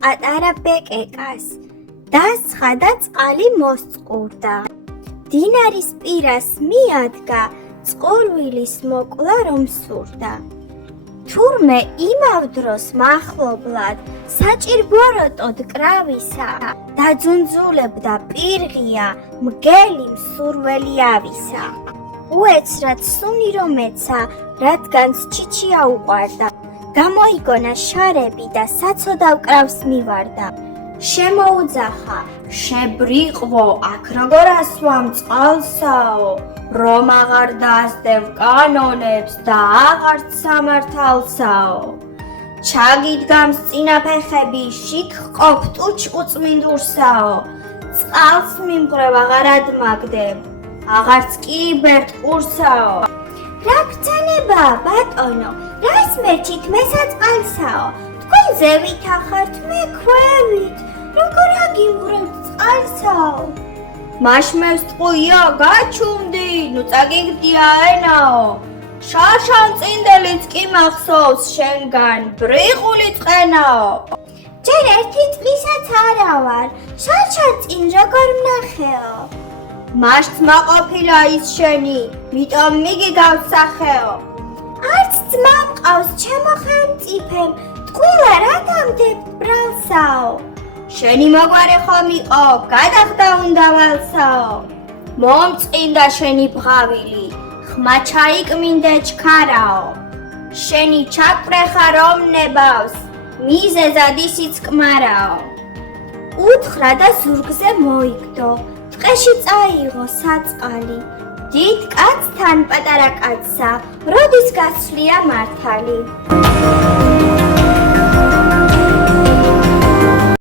პატარა ბეკეკას. დასხა და წყალი მოსწყურდა. დინარის პირას მიადგა, წყურვილის მოკლა რომ სურდა. თურმე იმავ დროს მახლობლად საჭირბოროტოდ კრავისა დაძუნძულებდა პირღია მგელი მსურველი ავისა. უეცრად სუნი რომ ეცა, რადგანს ჩიჩია უყვარდა. გამოიგონა შარები და საცოდავ კრავს მივარდა. შემოუძახა, შებრიყვო, აქ როგორ ასვამ წყალსაო, რომ აღარ დაასდევ კანონებს და აღარც სამართალსაო. ჩაგიდგამს წინაფეხები, შიგ ყოფ ტუჩ უწმინდურსაო. წყალს მიმღრევ აღარ ადმაგდებ, აღარც კი იბერტყურსაო. რა ბრძანება, ბატონო, რას მერჩით მესაწყალსაო? თქვენზე ვითახართ, მე ქვევით, როგორ აგიმღრევთ წყალსაო? მაშმევს ტყუია, გაჩუმდი, ნუ წაგიგდია ენაო. შაშან წინდელიც კი მახსოვს შენგან, ბრიყული წყენაო. ჯერ ერთი წლისაც არა ვარ, შარშა წინ როგორ ვნახეო. მაშც მაყოფილა ის შენი, მიტომ მიგიგავს სახეო. არც ძმა მყავს ჩემო ხელმწიფემ, ტყუილა რა დამდებთ ბრალსაო. შენი მოგვარე ხომ იყო, გადახდა უნდა ვალსაო. მომწყინდა შენი ბღავილი, ხმა ჩაიკმინდე ჩქარაო. შენი ჩაკვრეხა რომ ნებავს, მიზეზად ისიც კმარაო. უთხრა და ზურგზე მოიგდო, ტყეში წაიღო საწყალი. დიდ კაცთან პატარა კაცსა, როდის გასვლია მართალი.